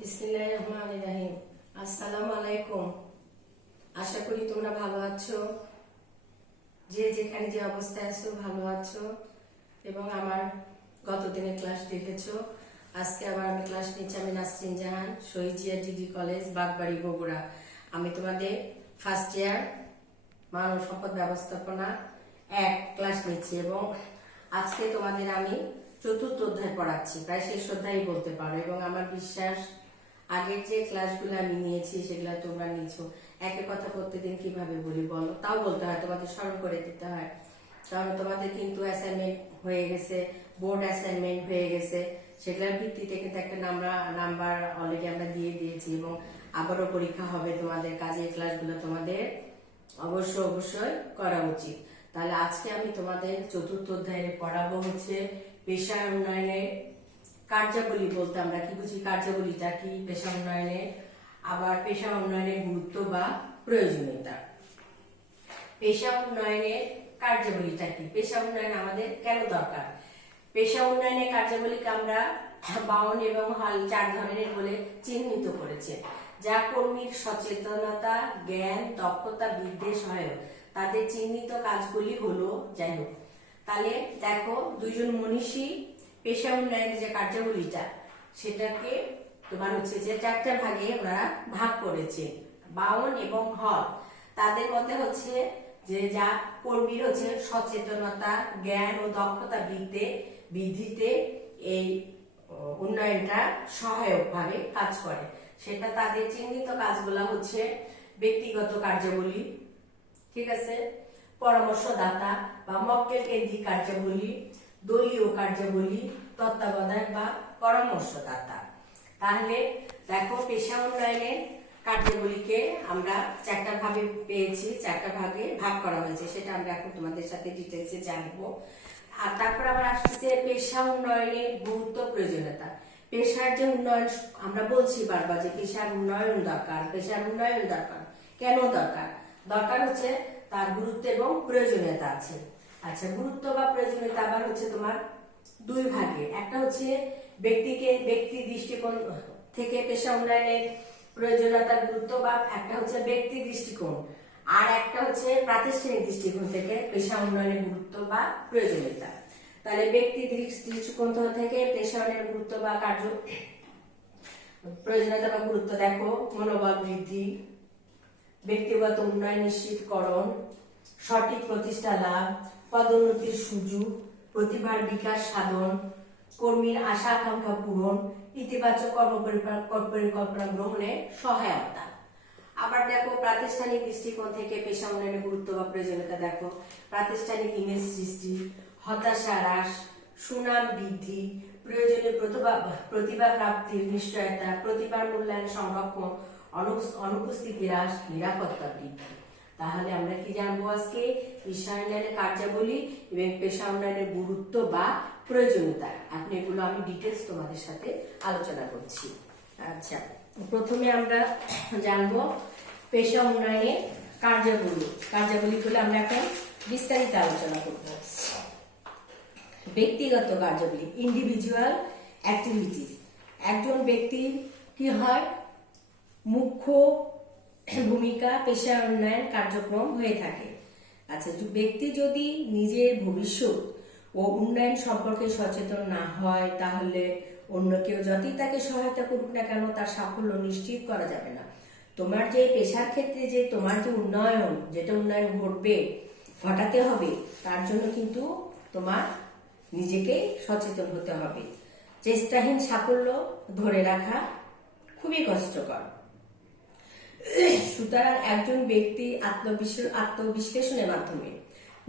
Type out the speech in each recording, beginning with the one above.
বিসমিল্লাহিররহমানিররহিম। আসসালামু আলাইকুম। আশা করি তোমরা ভালো আছো, যে যেখানে যে অবস্থায় আছো ভালো আছো এবং আমার গত দিনের ক্লাস দেখেছো। আজকে আবার আমি ক্লাস নিচ্ছি। আমি নাসরিন জাহান, শহীদ জিয়া ডিগ্রি কলেজ, বাগবাড়ি, বগুড়া। আমি তোমাদের ফার্স্ট ইয়ার মানব সম্পদ ব্যবস্থাপনা ক্লাস নিচ্ছি এবং আজকে তোমাদের আমি চতুর্থ অধ্যায় পড়াচ্ছি, প্রায় শেষ অধ্যায় বলতে পারো। এবং আমার বিশ্বাস আগের যে ক্লাসগুলো আমি নিয়েছি সেগুলো তোমরা নিয়েছো। একই কথা প্রত্যেকদিন কিভাবে বলি বলো, তাও বলতে হয়, তোমাদের স্মরণ করে দিতে হয়। কারণ তোমাদের কিন্তু অ্যাসাইনমেন্ট হয়ে গেছে, বোর্ড অ্যাসাইনমেন্ট হয়ে গেছে, সেগুলোর ভিত্তিতে কিন্তু একটা নাম্বার অলরেডি আমরা দিয়ে দিয়েছি এবং আবারও পরীক্ষা হবে তোমাদের। কাজে ক্লাসগুলো তোমাদের অবশ্যই করা উচিত। তাহলে আজকে আমি তোমাদের চতুর্থ অধ্যায়ে পড়াবো হচ্ছে পেশা উন্নয়নের কার্যাবলী। বলতে আমরা কি বুঝি, কার্যাবলীটা কি, পেশা উন্নয়নে, আবার পেশা উন্নয়নের গুরুত্ব বা প্রয়োজনীয়তা। পেশা উন্নয়নের কার্যাবলীটা কি, পেশা উন্নয়ন আমাদের কেন দরকার। পেশা উন্নয়নের কার্যাবলীকে আমরা বাউন এবং হল 4 ধরনের বলে চিহ্নিত করেছে, যা কর্মীর সচেতনতা, জ্ঞান, দক্ষতা বৃদ্ধি সহায়ক। তাদের চিহ্নিত কাজগুলি হলো, যাই হোক, তাহলে দেখো দুইজন মনীষী পেশা উন্নয়নের যে কার্যাবলীটা সেটাকে তোমার হচ্ছে যে 4টা ভাগে ওনারা ভাগ করেছে, বাউন এবং হল। তাদের মধ্যে হচ্ছে যে যা কর্মীর হচ্ছে সচেতনতা, জ্ঞান ও দক্ষতা বৃদ্ধিতে এই উন্নয়নটা সহায়ক ভাবে কাজ করে। সেটা তাদের চিহ্নিত কাজগুলা হচ্ছে ব্যক্তিগত কার্যাবলী, ঠিক আছে, পরামর্শদাতা বা মক্কেল কেন্দ্রিক কার্যাবলী, দলীয় কার্যাবলী, তত্ত্বাবধায়ক বা পরামর্শদাতা। তাহলে দেখো পেশা উন্নয়নের কার্যাবলীকে আমরা 4টা ভাগে পেয়েছি, 4টা ভাগে ভাগ করা হয়েছে, সেটা আমরা এখন তোমাদের সাথে ডিটেলসে জানবো। আর তারপর আবার আসছে পেশা উন্নয়নের গুরুত্ব, প্রয়োজনীয়তা। পেশার যে উন্নয়ন আমরা বলছি বারবার যে পেশার উন্নয়ন দরকার, পেশার উন্নয়ন দরকার। কেন দরকার? দরকার হচ্ছে তার গুরুত্ব এবং প্রয়োজনীয়তা আছে। আচ্ছা, গুরুত্ব বা প্রয়োজনীয়তা আবার হচ্ছে তোমার 2 ভাগে। একটা হচ্ছে ব্যক্তি দৃষ্টিকোণ থেকে পেশা উন্নয়নের প্রয়োজনীয়তার গুরুত্ব, বা একটা হচ্ছে ব্যক্তি দৃষ্টিকোণ, আর একটা হচ্ছে প্রাতিষ্ঠানিক দৃষ্টিকোণ থেকে পেশা উন্নয়নের গুরুত্ব বা প্রয়োজনীয়তা। তাহলে ব্যক্তি দৃষ্টিকোণ থেকে পেশা উন্নয়নের গুরুত্ব বা প্রয়োজনীয়তা বা গুরুত্ব দেখো: মনোবল বৃদ্ধি, ব্যক্তিগত উন্নয়ন নিশ্চিতকরণ, সঠিক প্রতিষ্ঠা লাভ, পদোন্নতির সুযোগ, প্রতিভার বিকাশ সাধন, কর্মীর আশা আকাঙ্ক্ষা পূরণ, ইতিবাচক কর্মপরিকল্পনা গ্রহণে সহায়তা। আবার দেখো প্রাতিষ্ঠানিক দৃষ্টিকোণ থেকে পেশা উন্নয়নের গুরুত্ব বা প্রয়োজনীয়তা দেখো: প্রাতিষ্ঠানিক ইমেজ সৃষ্টি, হতাশা হ্রাস, সুনাম বৃদ্ধি, প্রয়োজনীয় প্রতিভা প্রাপ্তির নিশ্চয়তা, প্রতিভার মূল্যায়ন সংরক্ষণ, অনুপস্থিতি হ্রাস, নিরাপত্তা বৃদ্ধি। তাহলে আমরা কি জানবো আজকে? পেশা উন্নয়নের কার্যাবলী এবং পেশা উন্নয়নের গুরুত্ব বা প্রয়োজনীয়তা। এখন এগুলো আমি ডিটেলস তোমাদের সাথে আলোচনা করছি। আচ্ছা, প্রথমে আমরা জানবো পেশা উন্নয়নের কার্যাবলী হলে আমরা এখন বিস্তারিত আলোচনা করব। ব্যক্তিগত কার্যাবলী, ইন্ডিভিজুয়াল অ্যাক্টিভিটিস। একজন ব্যক্তির কি হয়? মুখ্য ভূমিকা পেশা উন্নয়ন কার্যক্রম হয়ে থাকে। আচ্ছা, ব্যক্তি যদি নিজের ভবিষ্যৎ ও উন্নয়ন সম্পর্কে সচেতন না হয়, তাহলে অন্য কেউ যতই তাকে সহায়তা করুক না কেন, তার সাফল্য নিশ্চিত করা যাবে না। তোমার যে পেশার ক্ষেত্রে যে তোমার যে উন্নয়ন ঘটাতে হবে, তার জন্য কিন্তু তোমার নিজেকে সচেতন হতে হবে। চেষ্টাহীন সাফল্য ধরে রাখা খুবই কষ্টকর। সুতরাং একজন ব্যক্তি আত্মবিশ্লেষণের মাধ্যমে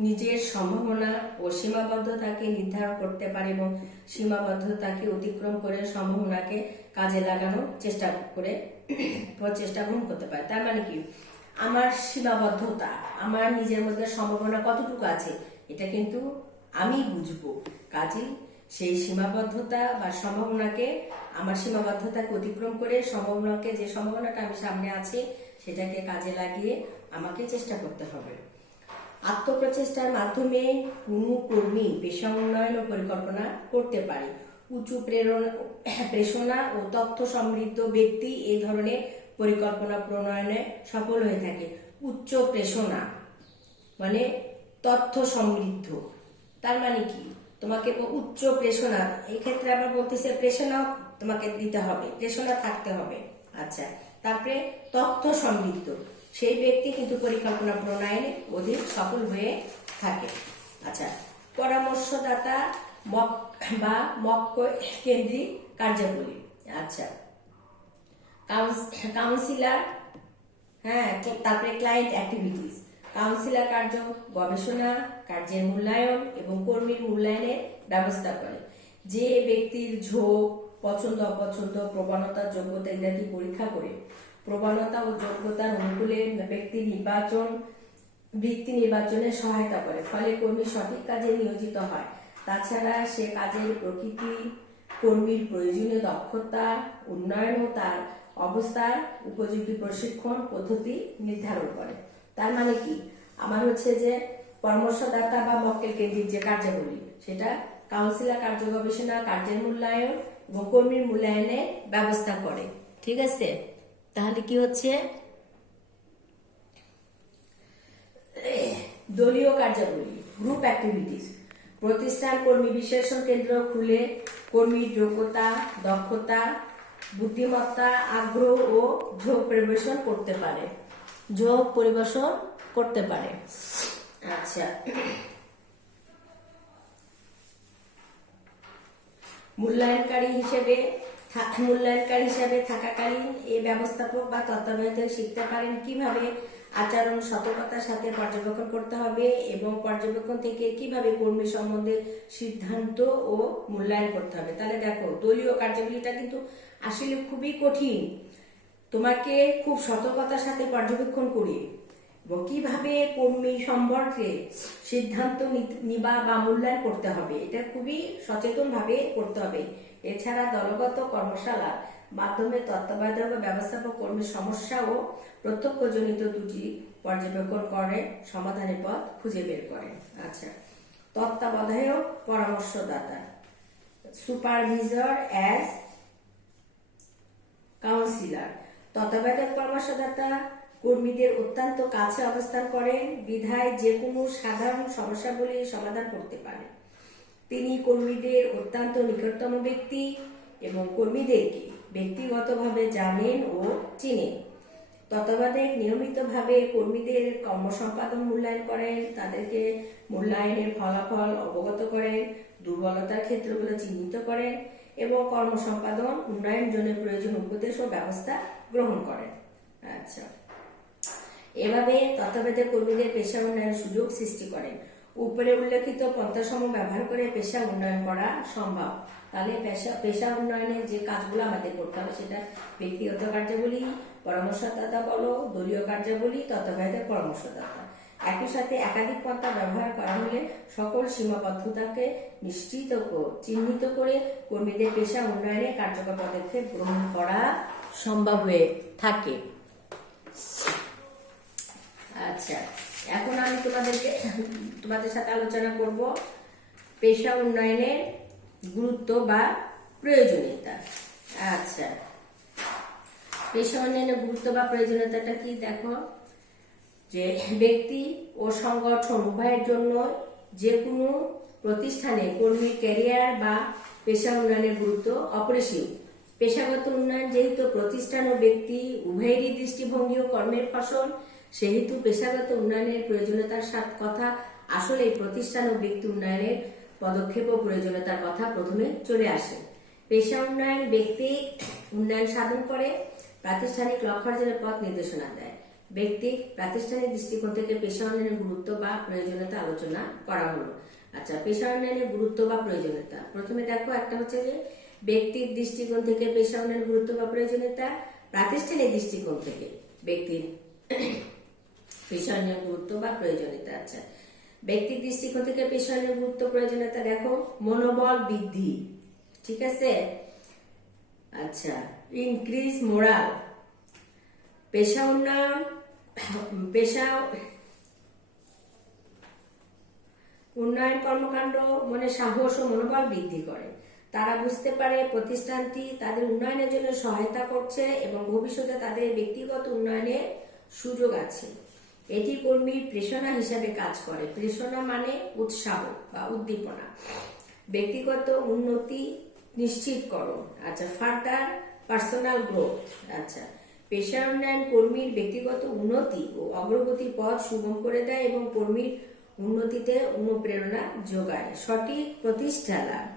নিজের সম্ভাবনা ও সীমাবদ্ধতাকে নির্ধারণ করতে পারে এবং সীমাবদ্ধতাকে অতিক্রম করে সম্ভাবনাকে কাজে লাগানোর চেষ্টা গ্রহণ করতে পারে। তার মানে কি? আমার সীমাবদ্ধতা, আমার নিজের মধ্যে সম্ভাবনা কতটুকু আছে, এটা কিন্তু আমি বুঝবো। কাজেই সেই সীমাবদ্ধতা বা আমার সীমাবদ্ধতাকে অতিক্রম করে যে সম্ভাবনাটা আমি সামনে আছে সেটাকে কাজে লাগিয়ে আমাকে চেষ্টা করতে হবে। আত্মপ্রচেষ্টার মাধ্যমে কোনো কর্মী পেশা উন্নয়ন ও পরিকল্পনা করতে পারে। উঁচু প্রেরণা ও তথ্য সমৃদ্ধ ব্যক্তি এই ধরনের পরিকল্পনা প্রণয়নে সফল হয়ে থাকে। উচ্চ প্রেরণা মানে তথ্য সমৃদ্ধ, তার মানে কি তোমাকে উচ্চ প্রেরণা, এই ক্ষেত্রে আমরা বলতেছি প্রেরণা তোমাকে দিতে হবে, প্রেরণা থাকতে হবে। আচ্ছা, তারপরে তথ্য সমৃদ্ধ, সেই ব্যক্তি কিন্তু পরিকল্পনা প্রণয়নে অধিক সফল হয়ে থাকে। আচ্ছা, পরামর্শদাতা বা মক্ক কেন্দ্রিক কার্যাবলী। আচ্ছা, কাউন্সিলর, হ্যাঁ, তারপরে ক্লায়েন্ট অ্যাক্টিভিটিস। কাউন্সিলর কার্য গবেষণা, কার্যের মূল্যায়ন এবং কর্মীর মূল্যায়নের ব্যবস্থা করে। যে ব্যক্তির ঝোঁক, পছন্দ অপছন্দ, প্রবণতা, যোগ্যতা ইত্যাদি পরীক্ষা করে প্রবণতা ও যোগ্যতার অনুকূলে বৃত্তি নির্বাচনে সহায়তা করে, ফলে কর্মী সঠিক কাজে নিয়োজিত হয়। তাছাড়া সে কাজের প্রকৃতি, কর্মীর প্রয়োজনীয় দক্ষতা উন্নয়ন ও তার অবস্থার উপযোগী প্রশিক্ষণ পদ্ধতি নির্ধারণ করে। তার মানে কি, আমার হচ্ছে যে পরামর্শদাতা বা মক্কেল কেন্দ্রিক যে কার্যাবলী, সেটা কাউন্সিলর কার্য গবেষণা, কার্যের মূল্যায়ন এবং কর্মীর মূল্যায়নের ব্যবস্থা করে। ঠিক আছে, তাহলে কি হচ্ছে, দলীয় কার্যাবলী, গ্রুপ অ্যাক্টিভিটিস। প্রতিষ্ঠান কর্মী বিশ্লেষণ কেন্দ্র খুলে কর্মীর যোগ্যতা, দক্ষতা, বুদ্ধিমত্তা, আগ্রহ ও ঝোঁক পরিবেশন করতে পারে। আচ্ছা, মূল্যায়নকারী হিসেবে থাকাকালীন এই ব্যবস্থাপক বা তত্ত্বাবধায়ক শিখতে পারেন কিভাবে আচরণ সতর্কতার সাথে পর্যবেক্ষণ করতে হবে এবং পর্যবেক্ষণ থেকে কিভাবে কর্মী সম্বন্ধে সিদ্ধান্ত ও মূল্যায়ন করতে হবে। তাহলে দেখো, দলীয় কার্যাবলীটা কিন্তু আসলে খুবই কঠিন। তোমাকে খুব সতর্কতার সাথে পর্যবেক্ষণ করে এবং কিভাবে কর্মী সম্পর্কে সিদ্ধান্ত নিবা বা মূল্যায়ন করতে হবে, এটা খুবই সচেতন ভাবে করতে হবে। এছাড়া দলগত কর্মশালার মাধ্যমে তত্ত্বাবধায়ক ব্যবস্থাপক কর্মীর সমস্যা ও প্রত্যক্ষজনিত ত্রুটি পর্যবেক্ষণ করে সমাধানের পথ খুঁজে বের করে। আচ্ছা, তত্ত্বাবধায়ক পরামর্শদাতা, সুপারভিসর অ্যাজ কাউন্সিলর। তত্ত্বাবধায়ক পরামর্শদাতা কর্মীদের অত্যন্ত কাছে অবস্থান করেন বিধায় যে কোনো সাধারণ সমস্যাগুলি সমাধান করতে পারেন। তিনি কর্মীদের অত্যন্ত নিকটতম ব্যক্তি এবং কর্মীদেরকে ব্যক্তিগতভাবে জানেন ও চিনেন। তত্ত্বাবধায়ক নিয়মিতভাবে কর্মীদের কর্মসম্পাদন মূল্যায়ন করেন, তাদেরকে মূল্যায়নের ফলাফল অবগত করেন, দুর্বলতার ক্ষেত্রগুলো চিহ্নিত করেন এবং কর্মসম্পাদন উন্নয়নের জন্য প্রয়োজনীয় উপদেশ ও ব্যবস্থা গ্রহণ করেন। আচ্ছা, এভাবে তত্ত্বাবধায়ক কর্মীদের পেশা উন্নয়নের সুযোগ সৃষ্টি করেন। উপরে উল্লেখিত পন্থাসমূহ ব্যবহার করে পেশা উন্নয়ন করা সম্ভব। তাহলে পেশা উন্নয়নের যে কাজগুলো আমাদের করতে হবে, সেটা ব্যক্তিগত কার্যাবলী, পরামর্শদাতা বলো, দলীয় কার্যাবলী, তত্ত্বাবধায়ক পরামর্শদাতা। একই সাথে একাধিক পন্থা ব্যবহার করা হলে সকল সীমাবদ্ধতাকে চিহ্নিত করে কর্মীদের পেশা উন্নয়নে কার্যকর পদক্ষেপ গ্রহণ করা সম্ভব হয়ে থাকে। আচ্ছা, এখন আমি তোমাদের সাথে আলোচনা করব পেশা উন্নয়নের গুরুত্ব বা প্রয়োজনীয়তা। আচ্ছা, পেশা উন্নয়নের গুরুত্ব বা প্রয়োজনীয়তাটা কি, দেখো যে ব্যক্তি ও সংগঠন উভয়ের জন্য যে কোনো প্রতিষ্ঠানে কর্মীর ক্যারিয়ার বা পেশা উন্নয়নের গুরুত্ব অপরিসীম। পেশাগত উন্নয়ন যেহেতু প্রতিষ্ঠান ও ব্যক্তি উভয়েরই দৃষ্টিভঙ্গি ও কর্মের ফসল, সেহেতু পেশাগত উন্নয়নের প্রয়োজনীয়তার সাথে কথা আসলে প্রতিষ্ঠান ও ব্যক্তি উন্নয়নের পদক্ষেপ ও প্রয়োজনীয়তার কথা প্রথমে চলে আসে। পেশা উন্নয়ন ব্যক্তি উন্নয়ন সাধন করে, প্রাতিষ্ঠানিক লক্ষ্য অর্জনের পথ নির্দেশনা দেয়। ব্যক্তি প্রাতিষ্ঠানিক দৃষ্টিকোণ থেকে পেশা উন্নয়নের গুরুত্ব বা প্রয়োজনীয়তা আলোচনা করা হলো। আচ্ছা, পেশা উন্নয়নের গুরুত্ব বা প্রয়োজনীয়তা প্রথমে দেখো, একটা হচ্ছে যে ব্যক্তির দৃষ্টিকোণ থেকে পেশা উন্নয়নের গুরুত্ব বা প্রয়োজনীয়তা, প্রাতিষ্ঠানিক দৃষ্টিকোণ থেকে ব্যক্তির পেশা উন্নয়নের গুরুত্ব বা প্রয়োজনীয়তা। আচ্ছা, ব্যক্তির দৃষ্টিকোণ থেকে পেশা উন্নয়নের গুরুত্ব প্রয়োজনীয়তা দেখো, মনোবল বৃদ্ধি, ঠিক আছে। আচ্ছা, ইনক্রিজ মোরাল। পেশা উন্নয়ন কর্মকাণ্ড মনে সাহস ও মনোবল বৃদ্ধি করে। তারা বুঝতে পারে প্রতিষ্ঠানটি তাদের উন্নয়নের জন্য সহায়তা করছে এবং ভবিষ্যতে তাদের ব্যক্তিগত উন্নয়নের সুযোগ আছে। এটি কর্মীর প্রেরণা হিসাবে কাজ করে। প্রেরণা মানে উৎসাহ বা উদ্দীপনা, ব্যক্তিগত উন্নতি নিশ্চিতকরণ। আচ্ছা, ফার্দার পার্সোনাল গ্রোথ। আচ্ছা, পেশা উন্নয়ন কর্মীর ব্যক্তিগত উন্নতি ও অগ্রগতির পথ সুগম করে দেয় এবং কর্মীর উন্নতিতে অনুপ্রেরণা যোগায়। সঠিক প্রতিষ্ঠা লাভ,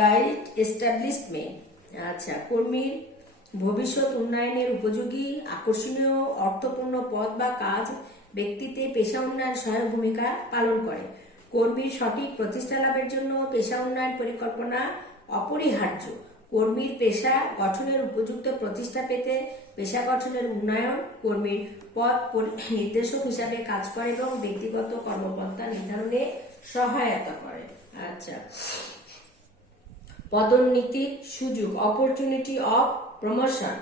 রাইট এস্টাবলিশমেন্ট। আচ্ছা, কর্মীর ভবিষ্যৎ উন্নয়নের উপযোগী আকর্ষণীয় অর্থপূর্ণ পদ বা কাজ ব্যক্তিতে পেশা উন্নয়ন সহায়ক ভূমিকা পালন করে। কর্মীর সঠিক প্রতিষ্ঠা লাভের জন্য পেশা উন্নয়ন পরিকল্পনা অপরিহার্য। কর্মীর পেশা গঠনের উপযুক্ত প্রতিষ্ঠা পেতে পেশা গঠনের উন্নয়ন কর্মীর পথ নির্দেশক হিসাবে কাজ করে এবং ব্যক্তিগত কর্মপন্থা নির্ধারণে সহায়তা করে। আচ্ছা, পদোন্নতির সুযোগ, অপরচুনিটি অফ প্রমোশন।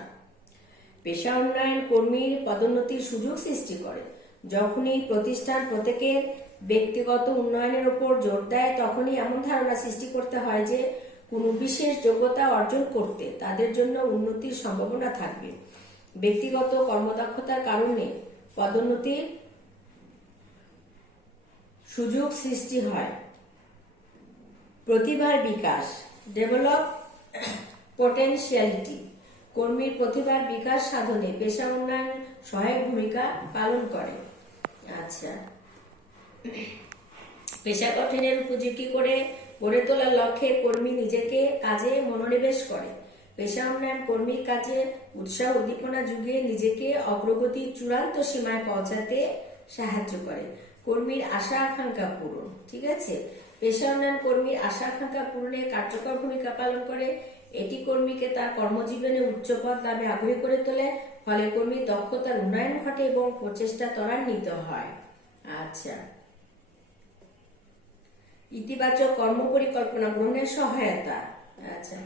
পেশা উন্নয়ন কর্মীর পদোন্নতির সুযোগ সৃষ্টি করে। যখনই প্রতিষ্ঠান প্রত্যেকের ব্যক্তিগত উন্নয়নের উপর জোর দেয়, তখনই এমন ধারণা সৃষ্টি করতে হয় যে কোনো বিশেষ যোগ্যতা অর্জন করতে তাদের জন্য উন্নতির সম্ভাবনা থাকবে। ব্যক্তিগত কর্মদক্ষতার কারণে পদোন্নতির সুযোগ সৃষ্টি হয়। প্রতিভার বিকাশ, ডেভেলপ পোটেনশিয়ালিটি। কর্মীর প্রতিভার বিকাশ সাধনে পেশা উন্নয়ন সহায়ক ভূমিকা পালন করে। আচ্ছা, পেশা গঠনের উপযোগী করে গড়ে তোলার লক্ষ্যে কর্মী নিজেকে কাজে মনোনিবেশ করে। পেশা উন্নয়ন কর্মীর কাজে উৎসাহ উদ্দীপনা যুগিয়ে নিজেকে অগ্রগতির চূড়ান্ত সীমায় পৌঁছাতে সাহায্য করে। কর্মীর আশা আকাঙ্ক্ষা পূরণ। ঠিক আছে, পেশা উন্নয়ন কর্মীর আশা আকাঙ্ক্ষা পূরণে কার্যকর ভূমিকা পালন করে। এটি কর্মীকে তার কর্মজীবনে উচ্চ পদ লাভে আগ্রহী করে তোলে, ফলে কর্মীর দক্ষতার উন্নয়ন ঘটে এবং প্রচেষ্টা ত্বরান্বিত হয়। আচ্ছা, ইতিবাচক কর্ম পরিকল্পনা গ্রহণের সহায়তা। আচ্ছা,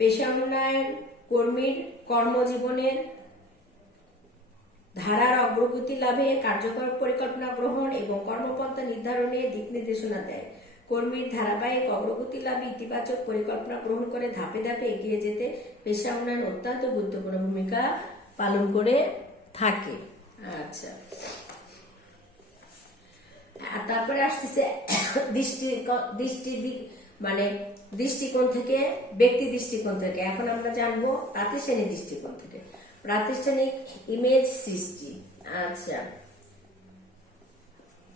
পেশা উন্নয়ন কর্মীর কর্মজীবনের ধারার অগ্রগতি লাভে কার্যকর পরিকল্পনা গ্রহণ এবং কর্মপন্থা নির্ধারণে দিক নির্দেশনা দেয়। কর্মীর ধারাবাহিক অগ্রগতি লাভে ইতিবাচক পরিকল্পনা গ্রহণ করে ধাপে ধাপে এগিয়ে যেতে পেশা উন্নয়ন অত্যন্ত গুরুত্বপূর্ণ ভূমিকা পালন করে থাকে। আচ্ছা, তারপরে আসতেছে দৃষ্টিকোণ থেকে, ব্যক্তি দৃষ্টিকোণ থেকে। এখন আমরা জানবো প্রাতিষ্ঠানিক দৃষ্টিকোণ থেকে। প্রাতিষ্ঠানিক ইমেজ সৃষ্টি। আচ্ছা,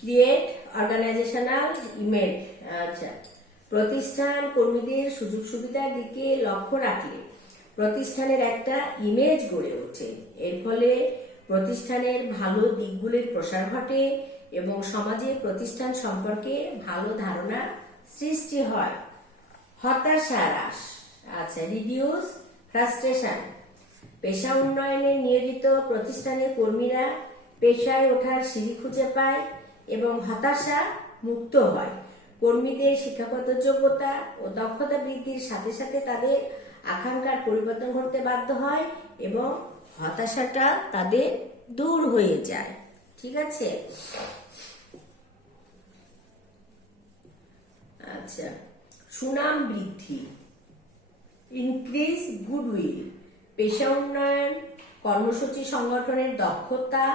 ক্রিয়েট অর্গানাইজেশনাল ইমেজ। আচ্ছা, প্রতিষ্ঠান কর্মীদের সুযোগ সুবিধার দিকে লক্ষ্য রাখলে প্রতিষ্ঠানের একটা ইমেজ গড়ে ওঠে। এর ফলে প্রতিষ্ঠানের ভালো দিকগুলির প্রসার ঘটে এবং সমাজে প্রতিষ্ঠান সম্পর্কে ভালো ধারণা সৃষ্টি হয়। হতাশা হ্রাস। আচ্ছা, রিডিউস ফ্রাস্ট্রেশন। পেশা উন্নয়নে নিয়োজিত প্রতিষ্ঠানের কর্মীরা পেশায় ওঠার সিঁড়ি খুঁজে পায় এবং হতাশা মুক্ত হয়। কর্মীদের শিক্ষাগত যোগ্যতা ও দক্ষতা বৃদ্ধির সাথে সাথে তাদের আকাঙ্ক্ষার পরিবর্তন ঘটতে বাধ্য হয় এবং হতাশাটা তাদের দূর হয়ে যায়। ঠিক আছে। আচ্ছা, সুনাম বৃদ্ধি, ইনক্রিজ গুডউইল। পেশা উন্নয়ন কর্মসূচি সংগঠনের দক্ষতা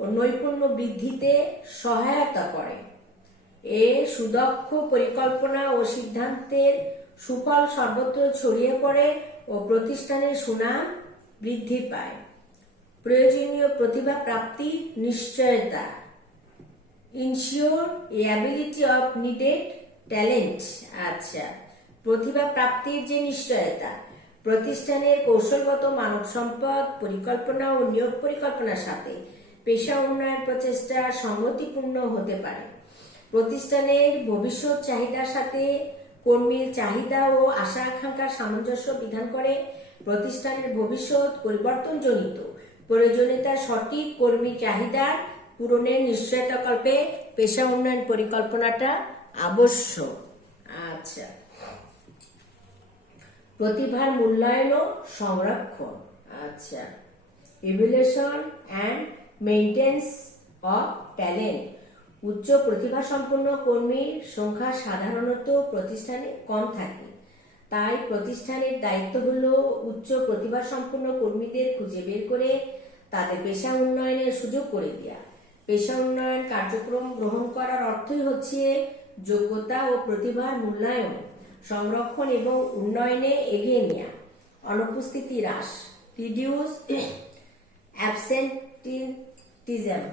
ও নৈপুণ্য বৃদ্ধিতে সহায়তা করে। এ সুদক্ষ পরিকল্পনা ও সিদ্ধান্তের সুফল সর্বত্র ছড়িয়ে পড়ে ও প্রতিষ্ঠানের সুনাম বৃদ্ধি পায়। প্রয়োজনীয় প্রতিভা প্রাপ্তি নিশ্চয়তা, ensure ability of needed talent. আচ্ছা, প্রতিভা প্রাপ্তির যে নিশ্চয়তা প্রতিষ্ঠানের কৌশলগত মানব সম্পদ পরিকল্পনা ও নিয়োগ পরিকল্পনার সাথে পেশা উন্নয়ন প্রচেষ্টা সঙ্গতিপূর্ণ হতে পারে। প্রতিষ্ঠানের ভবিষ্যৎ চাহিদার সাথে কর্মীর চাহিদা ও আশা আকাঙ্ক্ষার সামঞ্জস্য বিধান করে। প্রতিষ্ঠানের ভবিষ্যৎ পরিবর্তনজনিত প্রয়োজনীয়তার সঠিক কর্মী চাহিদা পূরণের নিশ্চয়তাকল্পে পেশা উন্নয়ন পরিকল্পনাটা আবশ্যক। আচ্ছা, প্রতিভার মূল্যায়ন ও সংরক্ষণ। আচ্ছা, evaluation and maintenance of talent. উচ্চ প্রতিভা সম্পন্ন কর্মীর সংখ্যা সাধারণত প্রতিষ্ঠানে কম থাকে। তাই প্রতিষ্ঠানের দায়িত্ব হলো উচ্চ প্রতিভা সম্পন্ন কর্মীদের খুঁজে বের করে তাদের পেশা উন্নয়নের সুযোগ করে দেওয়া। পেশা উন্নয়ন কার্যক্রম গ্রহণ করার অর্থই হচ্ছে যোগ্যতা ও প্রতিভার মূল্যায়ন, সংরক্ষণ এবং উন্নয়নে এগিয়ে নেওয়া। অনুপস্থিতি হ্রাস, রিডিউস অ্যাবসেন্টিজম।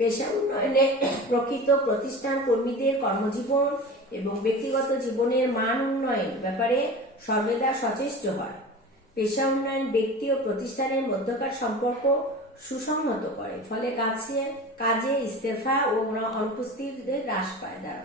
পেশা উন্নয়নে প্রকৃত প্রতিষ্ঠান কর্মীদের কর্মজীবন এবং ব্যক্তিগত জীবনের মান উন্নয়ন ব্যাপারে সর্বদা সচেষ্ট হয়। পেশা উন্নয়ন ব্যক্তি ও প্রতিষ্ঠানের মধ্যকার সম্পর্ক সুসংহত করে, ফলে কাজে ইস্তেফা ও অনুপস্থিতিতে হ্রাস পায়। দ্বারা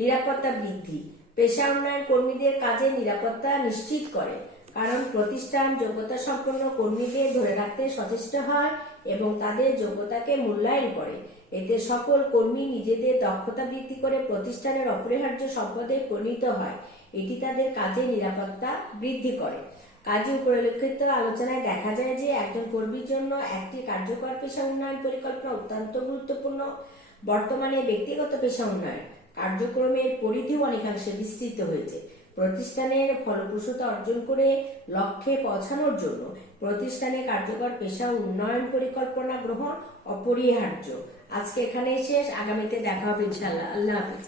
নিরাপত্তা বৃদ্ধি, পেশা উন্নয়ন কর্মীদের কাজে নিরাপত্তা নিশ্চিত করে, কারণ প্রতিষ্ঠান যোগ্যতা সম্পন্ন কর্মীদের ধরে রাখতে সচেষ্ট হয় এবং তাদের যোগ্যতাকে মূল্যায়ন করে। এতে সকল কর্মী নিজেদের দক্ষতা বৃদ্ধি করে প্রতিষ্ঠানের অপরিহার্য সম্পদে পরিণত হয়। এটি তাদের কাজে নিরাপত্তা বৃদ্ধি করে। কাজে উপরিল্লিখিত আলোচনায় দেখা যায় যে একজন কর্মীর জন্য একটি কার্যকর পেশা উন্নয়ন পরিকল্পনা অত্যন্ত গুরুত্বপূর্ণ। বর্তমানে ব্যক্তিগত পেশা উন্নয়ন কার্যক্রমের পরিধিও অনেকাংশে বিস্তৃত হয়েছে। প্রতিষ্ঠানের ফলপ্রসূতা অর্জন করে লক্ষ্যে পৌঁছানোর জন্য প্রতিষ্ঠানে কার্যকর পেশা উন্নয়ন পরিকল্পনা গ্রহণ অপরিহার্য। আজকে এখানেই শেষ, আগামীতে দেখা হবে ইনশাআল্লাহ। আল্লাহ হাফেজ।